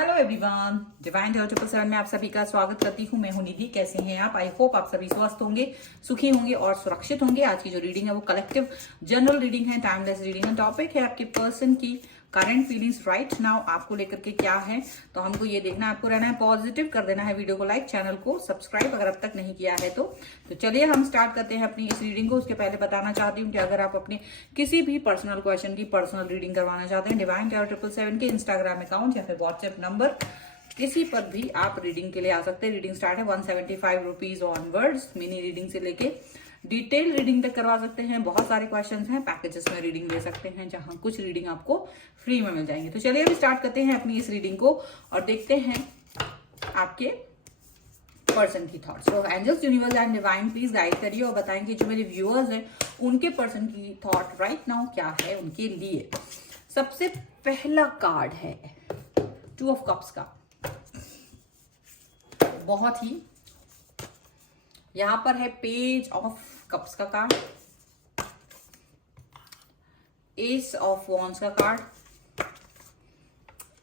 Hello everyone, divine tarot 777 में आप सभी का स्वागत करती हूँ। मैं हूँ निधि। कैसे हैं आप? आई होप आप सभी स्वस्थ होंगे, सुखी होंगे और सुरक्षित होंगे। आज की जो रीडिंग है वो कलेक्टिव जनरल रीडिंग है, टाइमलेस रीडिंग है। टॉपिक है आपके पर्सन की करंट फीलिंग्स राइट नाउ आपको लेकर के क्या है। तो हमको ये देखना है, आपको रहना है पॉजिटिव, कर देना है वीडियो को लाइक, चैनल को सब्सक्राइब अगर अब तक नहीं किया है तो चलिए हम स्टार्ट करते हैं अपनी इस रीडिंग को। उसके पहले बताना चाहती हूँ कि अगर आप अपने किसी भी पर्सनल क्वेश्चन की पर्सनल रीडिंग करवाना चाहते हैं, डिवाइन टैरो 777 के इंस्टाग्राम अकाउंट या फिर व्हाट्सएप नंबर किसी पर भी आप रीडिंग के लिए आ सकते हैं। रीडिंग स्टार्ट है 175 रुपीज ऑनवर्ड्स। मिनी रीडिंग से लेके डिटेल रीडिंग तक करवा सकते हैं। बहुत सारे क्वेश्चंस हैं, पैकेजेस में रीडिंग ले सकते हैं जहां कुछ रीडिंग आपको फ्री में मिल जाएंगे। तो चलिए अभी स्टार्ट करते हैं अपनी इस रीडिंग को और देखते हैं आपके पर्सन की थॉट्स। तो angels, universe and divine please guide करिए और बताएंगे जो मेरे व्यूअर्स हैं उनके पर्सन की थॉट राइट नाउ क्या है उनके लिए। सबसे पहला कार्ड है 2 ऑफ कप्स का। बहुत ही यहां पर है पेज ऑफ कप्स का कार्ड, एस ऑफ वॉन्ड्स का कार्ड,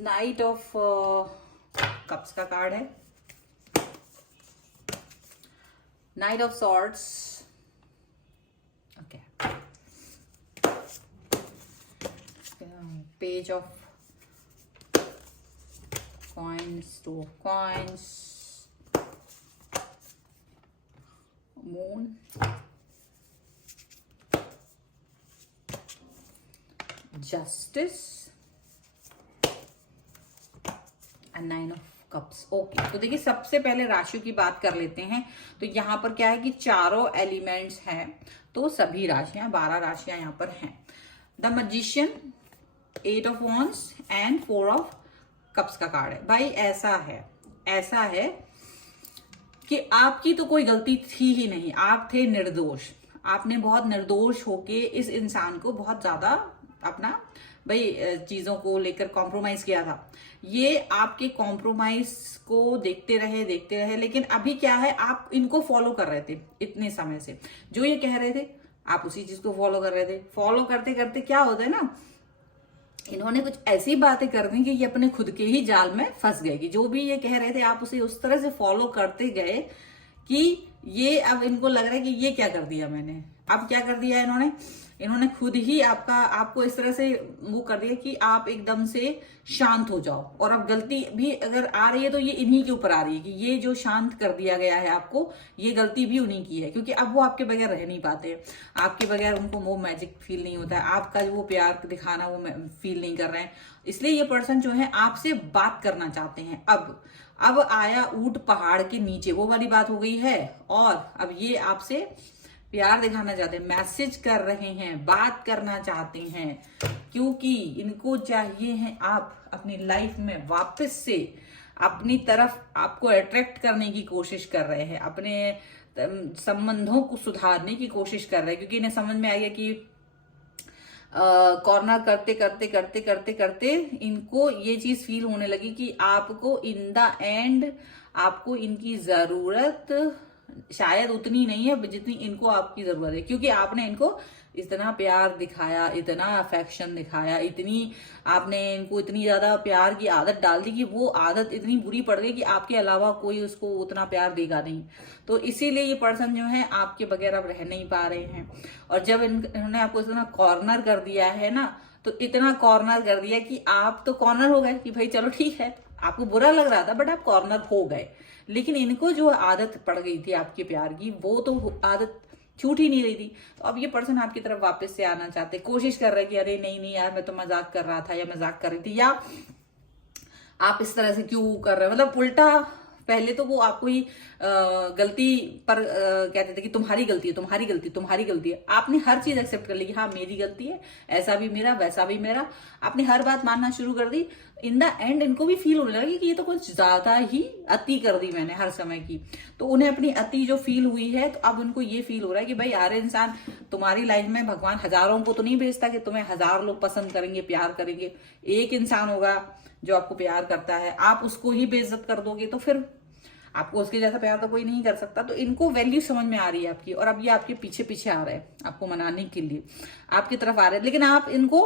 नाइट ऑफ कप्स का कार्ड है, night of swords, okay, page of coins, 2 of coins, moon, justice and 9 of cups. Okay, तो देखिए सबसे पहले राशियों की बात कर लेते हैं। तो यहां पर क्या है कि चारों एलिमेंट्स हैं, तो सभी राशियां 12 राशियां यहां पर हैं। The magician, 8 of wands and 4 of cups का कार्ड है। भाई ऐसा है कि आपकी तो कोई गलती थी ही नहीं, आप थे निर्दोष। आपने बहुत निर्दोष होके इस इंसान को बहुत ज्यादा अपना भाई चीजों को लेकर कॉम्प्रोमाइज किया था। ये आपके कॉम्प्रोमाइज को देखते रहे, लेकिन अभी क्या है, आप इनको फॉलो कर रहे थे इतने समय से। जो ये कह रहे थे आप उसी चीज को फॉलो कर रहे थे। फॉलो करते करते क्या होता है ना, इन्होंने कुछ ऐसी बातें कर दी कि ये अपने खुद के ही जाल में फंस गए। कि जो भी ये कह रहे थे आप उसे उस तरह से फॉलो करते गए कि ये अब इनको लग रहा है कि ये क्या कर दिया मैंने। अब क्या कर दिया इन्होंने खुद ही आपको इस तरह से वो कर दिया कि आप एकदम से शांत हो जाओ। और अब गलती भी अगर आ रही है तो ये इन्हीं के ऊपर आ रही है कि ये जो शांत कर दिया गया है आपको, ये गलती भी उन्हीं की है। क्योंकि अब वो आपके बगैर रह नहीं पाते, आपके बगैर उनको वो मैजिक फील नहीं होता है, आपका जो वो प्यार दिखाना वो फील नहीं कर रहे हैं। इसलिए ये पर्सन जो है आपसे बात करना चाहते हैं। अब आया ऊंट पहाड़ के नीचे, वो वाली बात हो गई है। और अब ये आपसे प्यार दिखाना चाहते हैं, मैसेज कर रहे हैं, बात करना चाहते हैं, क्योंकि इनको चाहिए है आप अपनी लाइफ में वापस से अपनी तरफ आपको अट्रैक्ट करने की कोशिश कर रहे हैं, अपने संबंधों को सुधारने की कोशिश कर रहे हैं। क्योंकि इन्हें समझ में आ गया कि कॉर्नर करते इनको ये चीज फील होने लगी कि आपको इन द एंड आपको इनकी जरूरत शायद उतनी नहीं है जितनी इनको आपकी जरूरत है। क्योंकि आपने इनको इतना प्यार दिखाया, इतना अफेक्शन दिखाया, आपने इनको इतनी ज्यादा प्यार की आदत डाल दी कि वो आदत इतनी बुरी पड़ गई कि आपके अलावा कोई उसको उतना प्यार देगा नहीं। तो इसीलिए ये पर्सन जो है आपके बगैर अब रह नहीं पा रहे हैं। और जब इन्होंने आपको इतना कॉर्नर कर दिया है ना, तो इतना कॉर्नर कर दिया कि आप तो कॉर्नर हो गए कि भाई चलो ठीक है, आपको बुरा लग रहा था बट आप कॉर्नर हो गए। लेकिन इनको जो आदत पड़ गई थी आपके प्यार की, वो तो आदत छूट ही नहीं रही थी। तो अब ये पर्सन आपकी तरफ वापस से आना चाहते, कोशिश कर रहे कि अरे नहीं यार, मैं तो मजाक कर रहा था या मजाक कर रही थी, या आप इस तरह से क्यों कर रहे हो। मतलब उल्टा, पहले तो वो आपको ही गलती पर कहते थे कि तुम्हारी गलती है। आपने हर चीज एक्सेप्ट कर ली कि हाँ मेरी गलती है, ऐसा भी मेरा वैसा भी मेरा। आपने हर बात मानना शुरू कर दी। इन द एंड इनको भी फील होने लगा कि ये तो कुछ ज्यादा ही अति कर दी मैंने हर समय की। तो उन्हें अपनी अति जो फील हुई है, तो अब उनको ये फील हो रहा है कि भाई यार इंसान, तुम्हारी लाइफ में भगवान हजारों को तो नहीं भेजता कि तुम्हें 1000 लोग पसंद करेंगे, प्यार करेंगे। एक इंसान होगा जो आपको प्यार करता है, आप उसको ही बेइज्जत कर दोगे तो फिर आपको उसके जैसा प्यार तो कोई नहीं कर सकता। तो इनको वैल्यू समझ में आ रही है आपकी, और अब ये आपके पीछे पीछे आ रहे हैं आपको मनाने के लिए, आपकी तरफ आ रहे हैं। लेकिन आप इनको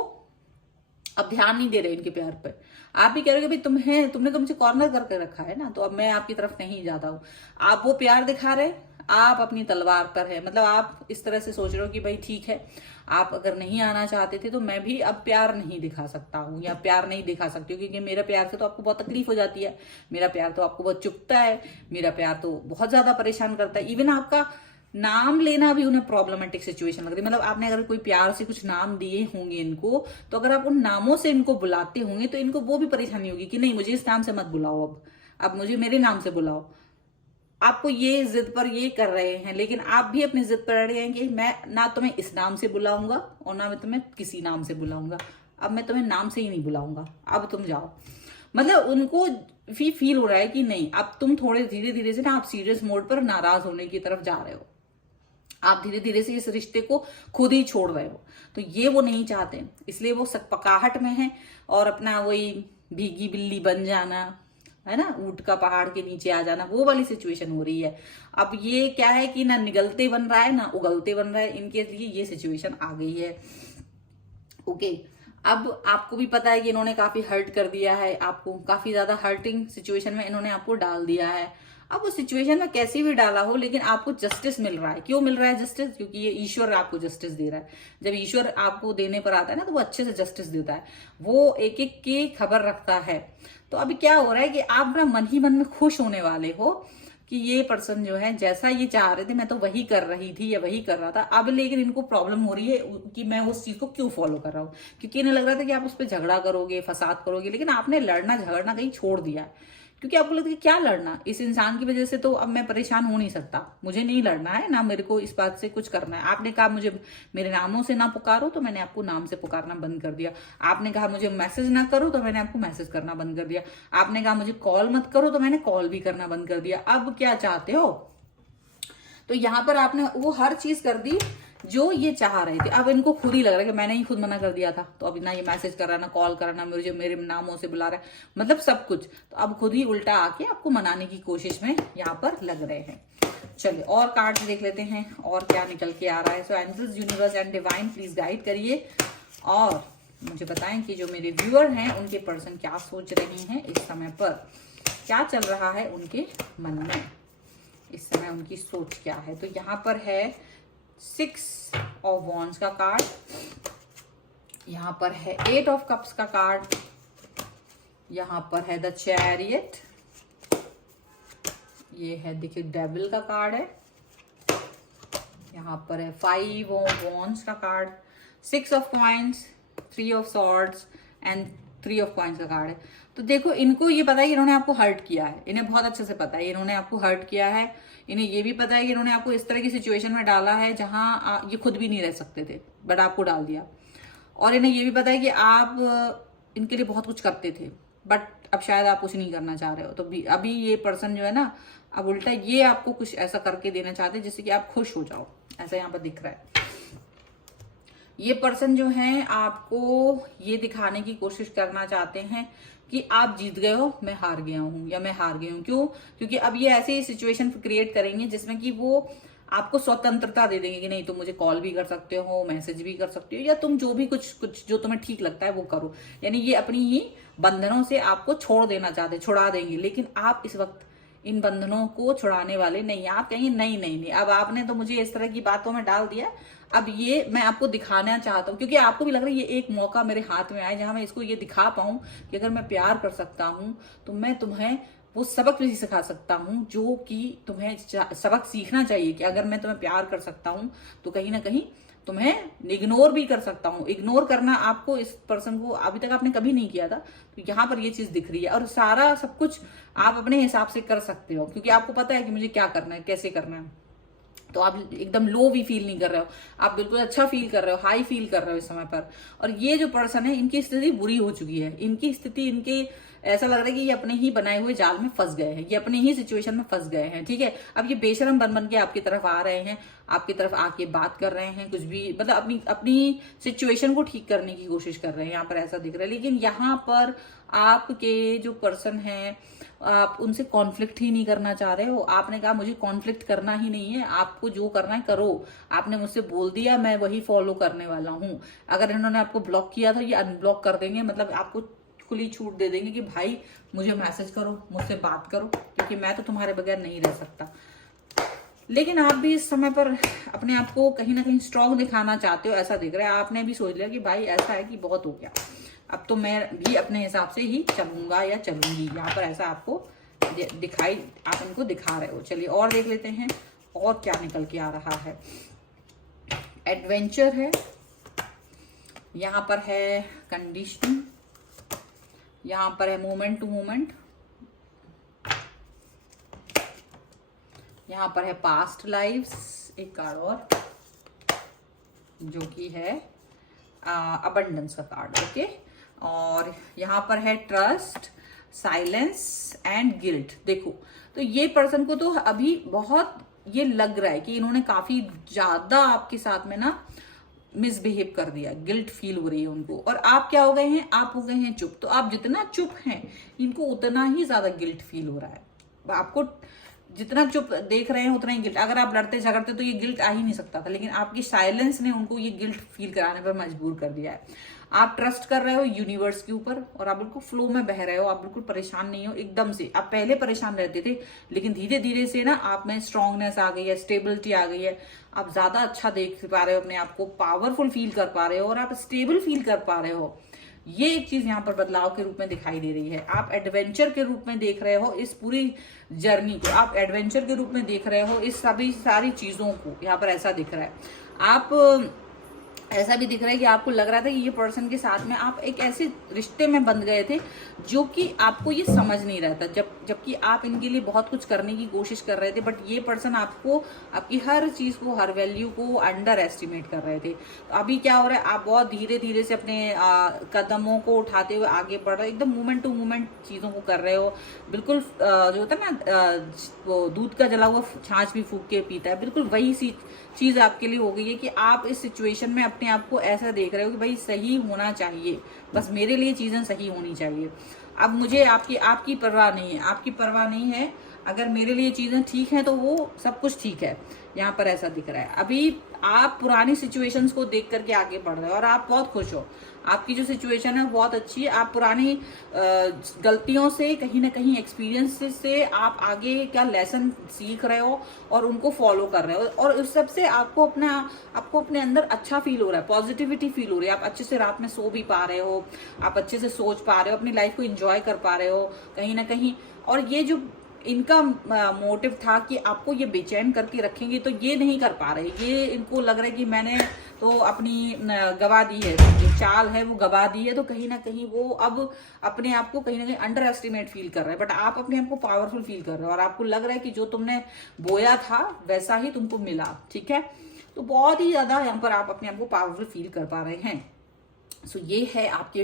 अब ध्यान नहीं दे रहे इनके प्यार पे। आप भी कह रहे हो कि भाई तुमने तो मुझे कॉर्नर करके रखा है ना, तो अब मैं आपकी तरफ नहीं जाता हूँ। आप वो प्यार दिखा रहे, आप अपनी तलवार पर है, मतलब आप इस तरह से सोच रहे हो कि भाई ठीक है, आप अगर नहीं आना चाहते थे तो मैं भी अब प्यार नहीं दिखा सकता हूँ या प्यार नहीं दिखा सकती हूँ, क्योंकि मेरा प्यार से तो आपको बहुत तकलीफ हो जाती है, मेरा प्यार तो आपको बहुत चुभता है, मेरा प्यार तो बहुत ज्यादा परेशान करता है। इवन आपका नाम लेना भी उन्हें प्रॉब्लमेटिक सिचुएशन लग रही है। मतलब आपने अगर कोई प्यार से कुछ नाम दिए होंगे इनको, तो अगर आप उन नामों से इनको बुलाते होंगे तो इनको वो भी परेशानी होगी कि नहीं, मुझे इस नाम से मत बुलाओ, अब मुझे मेरे नाम से बुलाओ। आपको ये जिद पर ये कर रहे हैं, लेकिन आप भी अपनी जिद पर अड़े हैं कि मैं ना तुम्हें इस नाम से बुलाऊंगा और ना मैं तुम्हें किसी नाम से बुलाऊंगा, अब मैं तुम्हें नाम से ही नहीं बुलाऊंगा, अब तुम जाओ। मतलब उनको भी फील हो रहा है कि नहीं, अब तुम थोड़े धीरे धीरे से ना आप सीरियस मोड पर नाराज होने की तरफ जा रहे हो, आप धीरे धीरे से इस रिश्ते को खुद ही छोड़ रहे हो। तो ये वो नहीं चाहते, इसलिए वो सकपकाहट में है और अपना वही भीगी बिल्ली बन जाना है ना, ऊंट का पहाड़ के नीचे आ जाना, वो वाली सिचुएशन हो रही है। अब ये क्या है कि ना निगलते बन रहा है ना उगलते बन रहा है, इनके लिए ये सिचुएशन आ गई है। ओके, अब आपको भी पता है कि इन्होंने काफी हर्ट कर दिया है आपको, काफी ज्यादा हर्टिंग सिचुएशन में इन्होंने आपको डाल दिया है। अब वो सिचुएशन में कैसी भी डाला हो, लेकिन आपको जस्टिस मिल रहा है। क्यों मिल रहा है जस्टिस? क्योंकि ये ईश्वर आपको जस्टिस दे रहा है। जब ईश्वर आपको देने पर आता है ना, तो वो अच्छे से जस्टिस देता है, वो एक एक की खबर रखता है। तो अभी क्या हो रहा है कि आप ना मन ही मन में खुश होने वाले हो कि ये पर्सन जो है जैसा ये चाह रहे थे मैं तो वही कर रही थी या वही कर रहा था। अब लेकिन इनको प्रॉब्लम हो रही है कि मैं उस चीज को क्यों फॉलो कर रहा हूँ, क्योंकि इन्हें लग रहा था कि आप उस पर झगड़ा करोगे, फसाद करोगे, लेकिन आपने लड़ना झगड़ना कहीं छोड़ दिया है। क्योंकि आपको लगता है कि क्या लड़ना, इस इंसान की वजह से तो अब मैं परेशान हो नहीं सकता, मुझे नहीं लड़ना है ना, मेरे को इस बात से कुछ करना है। आपने कहा मुझे मेरे नामों से ना पुकारो, तो मैंने आपको नाम से पुकारना बंद कर दिया। आपने कहा मुझे मैसेज ना करो, तो मैंने आपको मैसेज करना बंद कर दिया। आपने कहा मुझे कॉल मत करो, तो मैंने कॉल भी करना बंद कर दिया। अब क्या चाहते हो? तो यहां पर आपने वो हर चीज कर दी जो ये चाह रहे थे। अब इनको खुद ही लग रहा है कि मैंने ही खुद मना कर दिया था, तो अभी ना ये मैसेज कर रहा है, ना कॉल कर रहा, ना मुझे मेरे नामों से बुला रहा है, मतलब सब कुछ। तो अब खुद ही उल्टा आके आपको मनाने की कोशिश में यहाँ पर लग रहे हैं। चलिए और कार्ड्स देख लेते हैं और क्या निकल के आ रहा है। So angels, universe and divine please guide करिए और मुझे बताएं कि जो मेरे व्यूअर हैं उनके पर्सन क्या सोच रहे हैं इस समय पर, क्या चल रहा है उनके मन में इस समय, उनकी सोच क्या है। तो यहाँ पर है 6 ऑफ वॉन्ड्स का कार्ड, यहाँ पर है 8 ऑफ कप्स का कार्ड, यहाँ पर है द चैरियट, ये है देखिए डेविल का कार्ड है, यहाँ पर है 5 ऑफ वॉन्ड्स का card, 6 of coins, 3 of swords and 3 of coins का कार्ड है। तो देखो इनको ये पता है कि इन्होंने आपको हर्ट किया है, इन्हें बहुत अच्छे से पता है इन्होंने आपको हर्ट किया है। इन्हें ये भी पता है कि इन्होंने आपको इस तरह की सिचुएशन में डाला है जहां ये खुद भी नहीं रह सकते थे, बट आपको डाल दिया। और इन्हें ये भी पता है कि आप इनके लिए बहुत कुछ करते थे, बट अब शायद आप कुछ नहीं करना चाह रहे हो। तो अभी ये पर्सन जो है ना, अब उल्टा ये आपको कुछ ऐसा करके देना चाहते हैं जिससे कि आप खुश हो जाओ, ऐसा यहाँ पर दिख रहा है। ये पर्सन जो है आपको ये दिखाने की कोशिश करना चाहते हैं कि आप जीत गए हो, मैं हार गया हूं या मैं हार गई हूं। क्यों? क्योंकि अब ये ऐसी सिचुएशन क्रिएट करेंगे जिसमें कि वो आपको स्वतंत्रता दे देंगे कि नहीं तुम मुझे कॉल भी कर सकते हो, मैसेज भी कर सकते हो, या तुम जो भी कुछ जो तुम्हें ठीक लगता है वो करो। यानी ये अपनी ही बंधनों से आपको छोड़ देना चाहते, छुड़ा देंगे। लेकिन आप इस वक्त इन बंधनों को छुड़ाने वाले नहीं। आप कहेंगे नहीं नहीं नहीं, अब आपने तो मुझे इस तरह की बातों में डाल दिया, अब ये मैं आपको दिखाना चाहता हूँ, क्योंकि आपको भी लग रहा है ये एक मौका मेरे हाथ में आया जहां मैं इसको ये दिखा पाऊं कि अगर मैं प्यार कर सकता हूं तो मैं तुम्हें वो सबक भी सिखा सकता हूं जो कि तुम्हें सबक सीखना चाहिए कि अगर मैं तुम्हें प्यार कर सकता हूं तो कहीं ना कहीं तुम्हें इग्नोर भी कर सकता हूं। इग्नोर करना आपको इस पर्सन को अभी तक आपने कभी नहीं किया था, तो यहाँ पर ये चीज दिख रही है। और सारा सब कुछ आप अपने हिसाब से कर सकते हो, क्योंकि आपको पता है कि मुझे क्या करना है, कैसे करना है। तो आप एकदम लो भी फील नहीं कर रहे हो, आप बिल्कुल अच्छा फील कर रहे हो, हाई फील कर रहे हो इस समय पर। और ये जो पर्सन है इनकी स्थिति बुरी हो चुकी है, इनकी स्थिति इनके ऐसा लग रहा है कि ये अपने ही बनाए हुए जाल में फंस गए हैं, ये अपने ही सिचुएशन में फंस गए हैं। ठीक है, अब ये बेशरम बन बन के आपकी तरफ आ रहे हैं, आपकी तरफ आके बात कर रहे हैं, कुछ भी मतलब अपनी अपनी सिचुएशन को ठीक करने की कोशिश कर रहे हैं, यहाँ पर ऐसा दिख रहा है। लेकिन यहाँ पर आपके जो पर्सन है आप उनसे कॉन्फ्लिक्ट ही नहीं करना चाह रहे हो। आपने कहा मुझे कॉन्फ्लिक्ट करना ही नहीं है, आपको जो करना है करो, आपने मुझसे बोल दिया मैं वही फॉलो करने वाला हूँ। अगर इन्होंने आपको ब्लॉक किया तो ये अनब्लॉक कर देंगे, मतलब आपको खुली छूट दे देंगे कि भाई मुझे मैसेज करो, मुझसे बात करो, क्योंकि मैं तो तुम्हारे बगैर नहीं रह सकता। लेकिन आप भी इस समय पर अपने आप को कहीं ना कहीं स्ट्रांग दिखाना चाहते हो, ऐसा दिख रहा है। आपने भी सोच लिया कि भाई ऐसा है कि बहुत हो गया, अब तो मैं भी अपने हिसाब से ही चलूंगा या चलूंगी। यहाँ पर ऐसा आपको दिखाई, आप उनको दिखा रहे हो। चलिए और देख लेते हैं और क्या निकल के आ रहा है। एडवेंचर है, यहाँ पर है कंडीशनिंग, यहाँ पर है मोमेंट टू मोमेंट, यहाँ पर है पास्ट लाइफ्स, एक कार्ड और जो कि है अबंडेंस का कार्ड। ओके, और यहाँ पर है ट्रस्ट, साइलेंस एंड गिल्ट। देखो तो ये पर्सन को तो अभी बहुत ये लग रहा है कि इन्होंने काफी ज्यादा आपके साथ में ना मिसबिहेव कर दिया, गिल्ट फील हो रही है उनको। और आप क्या हो गए हैं, आप हो गए हैं चुप। तो आप जितना चुप हैं इनको उतना ही ज्यादा गिल्ट फील हो रहा है। आपको जितना चुप देख रहे हैं उतना ही गिल्ट, अगर आप लड़ते झगड़ते तो ये गिल्ट आ ही नहीं सकता था, लेकिन आपकी साइलेंस ने उनको ये गिल्ट फील कराने पर मजबूर कर दिया है। आप ट्रस्ट कर रहे हो यूनिवर्स के ऊपर और आप बिल्कुल फ्लो में बह रहे हो, आप बिल्कुल परेशान नहीं हो एकदम से। आप पहले परेशान रहते थे, लेकिन धीरे धीरे से ना आप में स्ट्रांगनेस आ गई है, स्टेबिलिटी आ गई है। आप ज्यादा अच्छा देख पा रहे हो अपने आप को, पावरफुल फील कर पा रहे हो और आप स्टेबल फील कर पा रहे हो। ये एक चीज यहाँ पर बदलाव के रूप में दिखाई दे रही है। आप एडवेंचर के रूप में देख रहे हो इस पूरी जर्नी को, आप एडवेंचर के रूप में देख रहे हो इस सभी सारी चीजों को। यहाँ पर ऐसा दिख रहा है, आप ऐसा भी दिख रहा है कि आपको लग रहा था कि ये पर्सन के साथ में आप एक ऐसे रिश्ते में बंध गए थे जो कि आपको ये समझ नहीं रहा था, जबकि आप इनके लिए बहुत कुछ करने की कोशिश कर रहे थे, बट ये पर्सन आपको, आपकी हर चीज को, हर वैल्यू को अंडर एस्टिमेट कर रहे थे। तो अभी क्या हो रहा है, आप बहुत धीरे धीरे से अपने कदमों को उठाते हुए आगे बढ़ रहे हो, एकदम मोमेंट टू मोमेंट चीजों को कर रहे हो। बिल्कुल जो होता है ना, वो दूध का जला हुआ छाछ भी फूक के पीता है, बिल्कुल वही सी चीज आपके लिए हो गई है कि आप इस सिचुएशन में अपने आप को ऐसा देख रहे हो कि भाई सही होना चाहिए, बस मेरे लिए चीजें सही होनी चाहिए। अब मुझे आपकी परवाह नहीं है, आपकी परवाह नहीं है। अगर मेरे लिए चीजें ठीक हैं तो वो सब कुछ ठीक है। यहाँ पर ऐसा दिख रहा है। अभी आप पुरानी सिचुएशंस को देख करके आगे बढ़ रहे हो और आप बहुत खुश हो, आपकी जो सिचुएशन है बहुत अच्छी है। आप पुरानी गलतियों से, कहीं ना कहीं एक्सपीरियंस से आप आगे क्या लेसन सीख रहे हो और उनको फॉलो कर रहे हो, और उस सब से आपको अपने अंदर अच्छा फील हो रहा है, पॉजिटिविटी फील हो रही है। आप अच्छे से रात में सो भी पा रहे हो, आप अच्छे से सोच पा रहे हो, अपनी लाइफ को एंजॉय कर पा रहे हो कहीं ना कहीं। और ये जो इनका मोटिव था कि आपको ये बेचैन करके रखेंगे, तो ये नहीं कर पा रहे। ये इनको लग रहा है कि मैंने तो अपनी गवा दी है, जो चाल है वो गवा दी है, तो कहीं ना कहीं वो अब अपने आप को कहीं ना कहीं अंडर एस्टिमेट फील कर रहे हैं। बट आप अपने आप को पावरफुल फील कर रहे हो और आपको लग रहा है कि जो तुमने बोया था वैसा ही तुमको मिला। ठीक है, तो बहुत ही ज्यादा यहाँ पर आप अपने आप को पावरफुल फील कर पा रहे हैं। सो ये है आपके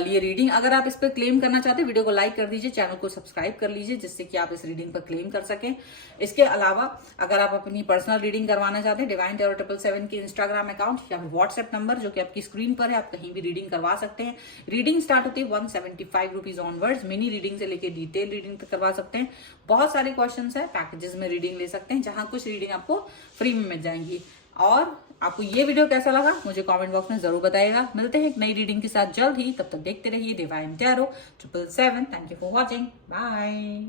लिए रीडिंग। अगर आप इस पर क्लेम करना चाहते हैं, वीडियो को लाइक कर दीजिए, चैनल को सब्सक्राइब कर लीजिए, जिससे कि आप इस रीडिंग पर क्लेम कर सकें। इसके अलावा अगर आप अपनी पर्सनल रीडिंग करवाना चाहते हैं, डिवाइन टैरो 777 के इंस्टाग्राम अकाउंट या फिर व्हाट्सएप नंबर जो कि आपकी स्क्रीन पर है, आप कहीं भी रीडिंग करवा सकते हैं। रीडिंग स्टार्ट होती है 175 रुपीज ऑनवर्ड्स। मिनी रीडिंग से लेकर डिटेल रीडिंग तक करवा सकते हैं। बहुत सारे क्वेश्चन है, पैकेजेस में रीडिंग ले सकते हैं, जहां कुछ रीडिंग आपको फ्री में मिल जाएंगी। और आपको ये वीडियो कैसा लगा मुझे कमेंट बॉक्स में जरूर बताइएगा। मिलते हैं एक नई रीडिंग के साथ जल्द ही, तब तक देखते रहिए divine tarot 777। Thank you for watching, bye.